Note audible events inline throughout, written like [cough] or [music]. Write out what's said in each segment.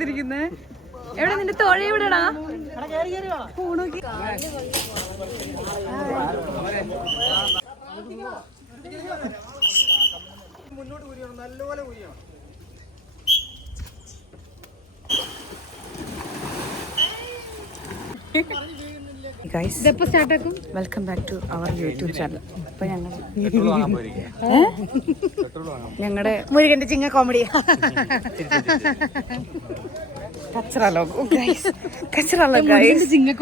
ഇരുത്തിരിക്കുന്നേ എവിടെ നിന്റെ തോഴ എവിടെടാ? ഫോണോക്കി guys ഇതെപ്പോ welcome back to our YouTube channel അപ്പൊ ഞങ്ങൾ [laughs] ഞങ്ങളുടെ മുരുകന്റെ ചിങ്ങ [laughs] കോമഡി ചിങ്ങ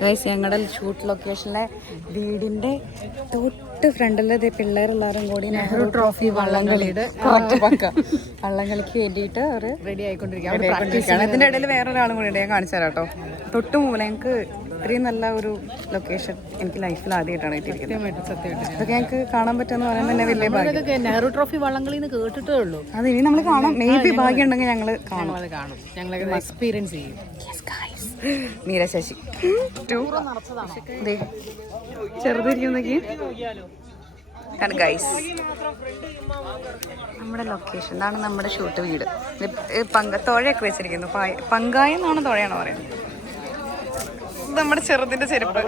ഗൈസ് ഞങ്ങളുടെ ഷൂട്ട് ലൊക്കേഷനിലെ വീടിന്റെ തൊട്ട് ഫ്രണ്ടിലെ പിള്ളേരെല്ലാരും കൂടി നെഹ്റു ട്രോഫി വള്ളംകളിയുടെ വള്ളംകളിക്ക് [laughs] വേണ്ടിയിട്ട് അവർ റെഡി ആയിക്കൊണ്ടിരിക്കുകയാണ്. ഇതിന്റെ ഇടയിൽ വേറൊരാളും കൂടി ഉണ്ട്. ഞാൻ കാണിച്ചു തരാം കേട്ടോ. തൊട്ട് മൂല ഞങ്ങൾക്ക് ഇത്രയും നല്ല ഒരു ലൊക്കേഷൻ എനിക്ക് ലൈഫിൽ ആദ്യമായിട്ടാണ് കിട്ടിയിരിക്കുന്നത് സത്യമായിട്ട് ഇതൊക്കെ ഞങ്ങൾക്ക് കാണാൻ പറ്റുമെന്ന് പറയുന്നത് തന്നെ വലിയ ഭാഗ്യം. നെഹ്റു ട്രോഫി വള്ളംകളിന്ന് കേട്ടിട്ടേ ഉള്ളൂ. അത് ഇനി നമ്മൾ കാണാം. മേ ബി ഭാഗ്യം ഉണ്ടെങ്കിൽ ഞങ്ങൾ കാണും. കാണും. എക്സ്പീരിയൻസ് ചെയ്യും. മീര ശശി ചെറുതിരിക്കുന്നെങ്കിൽ ഗൈസ് നമ്മുടെ ലൊക്കേഷൻ ഇതാണ് നമ്മുടെ ഷൂട്ട് വീട്. പങ്ക തോഴയൊക്കെ വെച്ചിരിക്കുന്നു. പങ്കായ എന്നാണ് തോഴയാണോ പറയുന്നത്? നമ്മുടെ ചെറുതിന്റെ ചെരുപ്പ്.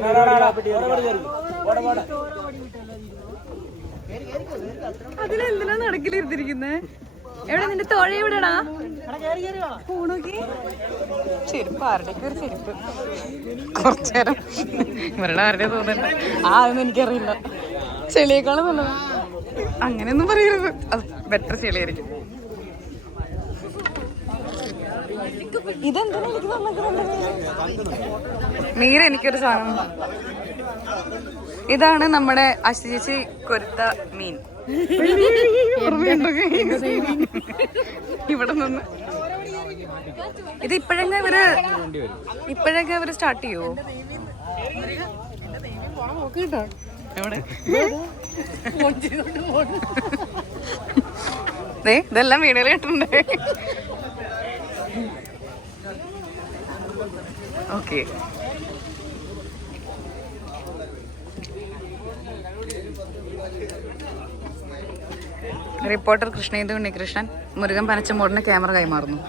അതിലെന്തിനാ നടക്കിലിരുത്തിരിക്കുന്നേ എവിടെ നിന്റെ തോഴ എവിടെടാ? ചെരുപ്പ് ആരുടെയൊക്കെ ഒരു ചെരുപ്പ്. കുറച്ചേരം ഇവരുടെ ആരുടെ തോന്നുന്നു? ആ അതൊന്നും എനിക്കറിയില്ല. ചെളിയേക്കാളും നല്ലത്. അങ്ങനെയൊന്നും പറയരുത്. അത് ബെറ്റർ ചെളിയായിരിക്കും. ഇതെന്തിനാ എനിക്ക് എനിക്കൊരു സാധനം. ഇതാണ് നമ്മുടെ അശിചേച്ചി കൊരുത്ത മീൻ? ഇവിടെ നിന്ന്. ഇത് ഇപ്പോഴെങ്ങ ഇവർ ഇപ്പോഴൊക്കെ ഇവർ സ്റ്റാർട്ട് ചെയ്യുവോ ഇതെല്ലാം കേട്ടിട്ടുണ്ട് ഓക്കെ. റിപ്പോർട്ടർ കൃഷ്ണേന്ദു ഉണ്ണികൃഷ്ണൻ മുരുകൻ പനച്ചമോടിന് ക്യാമറ കൈമാറുന്നു.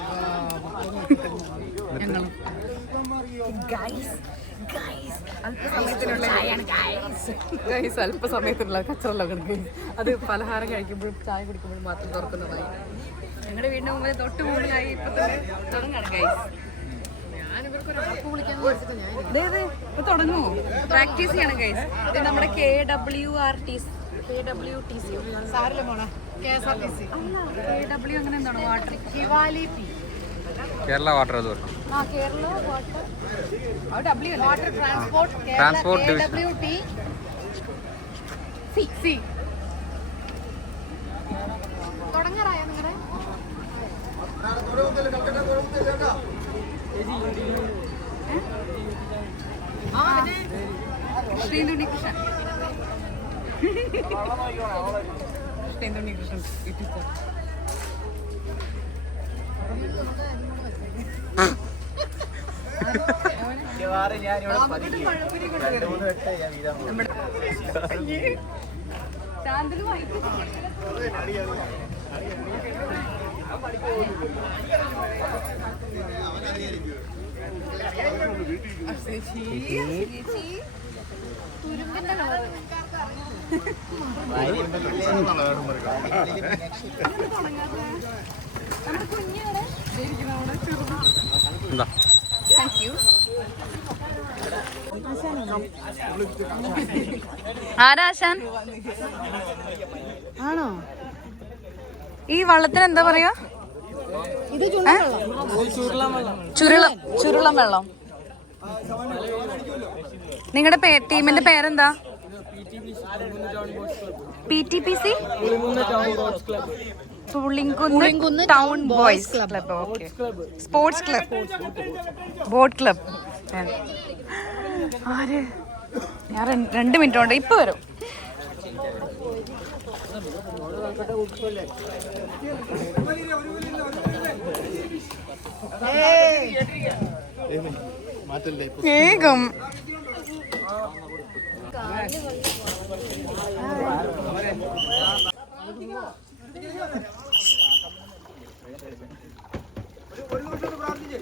അല്പസമയത്തിനുള്ള കച്ചവടം അത് പലഹാരം കഴിക്കുമ്പോഴും ചായ കുടിക്കുമ്പോഴും മാത്രം തുറക്കുന്നതായി. ഞങ്ങളുടെ വീടിന് മുമ്പിൽ തൊട്ട് മുകളിലായി ഇപ്പൊ തന്നെ തുടങ്ങാണ് ഗൈസ് തുടങ്ങുമോ? പ്രാക്ടീസ് ചെയ്യണം ഗൈസ് ഇത് നമ്മുടെ K W R T K W T C സാറില്ല മോണ K S R T C K W അങ്ങനെ എന്താണ്? വാട്ടർ ഹിവാലി പി. കേരള വാട്ടർ അതോറിറ്റി ആ കേരള വാട്ടർ അത് W water transport K division. W T C. C തുടങ്ങറായ നിങ്ങളുടെ ആ പിന്നെ കൃഷ്ണേന്ദു ഉണ്ണികൃഷ്ണൻ കൃഷ്ണേന്ദു ഉണ്ണികൃഷ്ണൻ it is ആരാശാൻ ആണോ? ഈ വള്ളത്തിന് എന്താ പറയാ? ചുരുളം ചുരുളം വെള്ളം. നിങ്ങളുടെ ടീമിന്റെ പേരെന്താ? P T P C Pulinkunnu town boys club okay. Sports club boat club ആര്? ഞാൻ രണ്ട് രണ്ട് മിനിറ്റ് കൊണ്ട് ഇപ്പൊ വരും. വേഗം ഒരു നിമിഷം ഒന്ന് പ്രാർത്ഥിച്ച്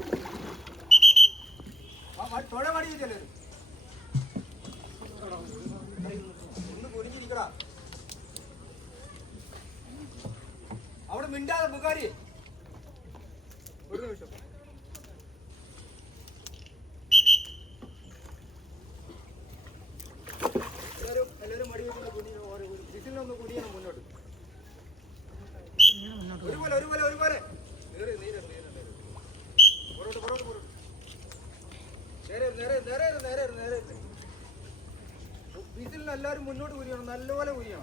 ആ, വ- തൊഴ മടിയില്ലേ അവിടെ മിണ്ടാതെ ബുക്കാരി ഒരു നിമിഷം. മുന്നോട്ട് കുനിയണം നല്ലപോലെ മിണ്ടാ.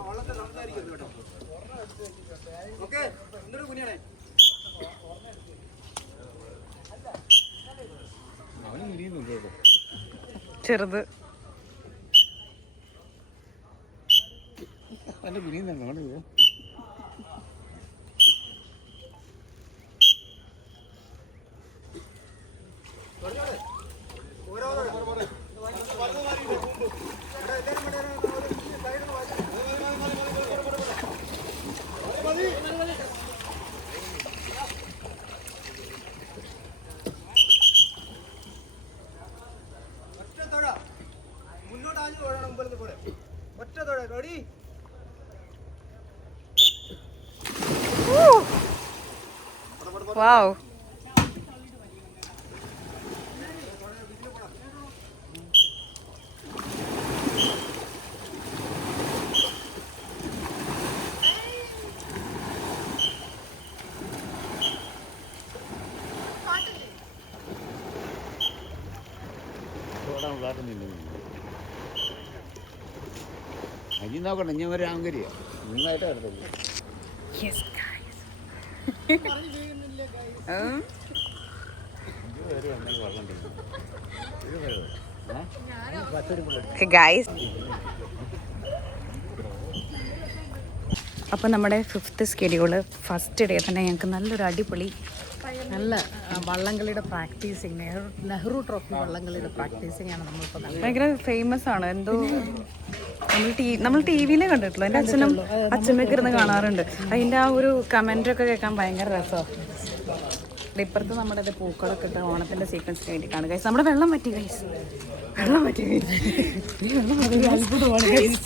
വള്ളത്തെ സംസാരിക്കരുത് കേട്ടോ. ഓക്കെ ചെറുത്. അല്ല മുരിയുന്നുണ്ട് വാവ് ഓടാൻ ഉള്ളാക്കുന്നില്ല അജി നോക്കണ്ട ഞാൻ ഒരു ആങ്കരിയ നിങ്ങളായിട്ട് എടുത്തുള്ളൂ യെസ് ഗൈസ് അപ്പോൾ നമ്മുടെ ഫിഫ്ത്ത് സ്കെഡ്യൂൾ ഫസ്റ്റ് ഡേ തന്നെ ഞങ്ങൾക്ക് നല്ലൊരു അടിപൊളി നല്ല വള്ളംകളിയുടെ പ്രാക്ടീസിങ് നെഹ്റു നെഹ്റു ട്രോഫി വള്ളംകളിയുടെ പ്രാക്ടീസിങ് ആണ് നമ്മളിപ്പോൾ ഭയങ്കര ഫേമസ് ആണ്. എന്തോ നമ്മൾ ടി നമ്മൾ ടി വിയിലേ കണ്ടിട്ടുള്ളൂ. എന്റെ അച്ഛനും അച്ഛമ്മയൊക്കെ ഇരുന്ന് കാണാറുണ്ട്. അതിന്റെ ആ ഒരു കമന്റ് ഒക്കെ കേൾക്കാൻ ഭയങ്കര രസമാണ് ഇപ്പുറത്ത് നമ്മുടെ അത് പൂക്കളൊക്കെ ഇട്ട് ഓണത്തിന്റെ സീക്വൻസിന് വേണ്ടി കാണുക ഗൈസ് നമ്മുടെ വെള്ളം പറ്റി ഗൈസ് വെള്ളം പറ്റി ഗൈസ് വെള്ളം പറ്റി അത്ഭുതമാണ് ഗൈസ്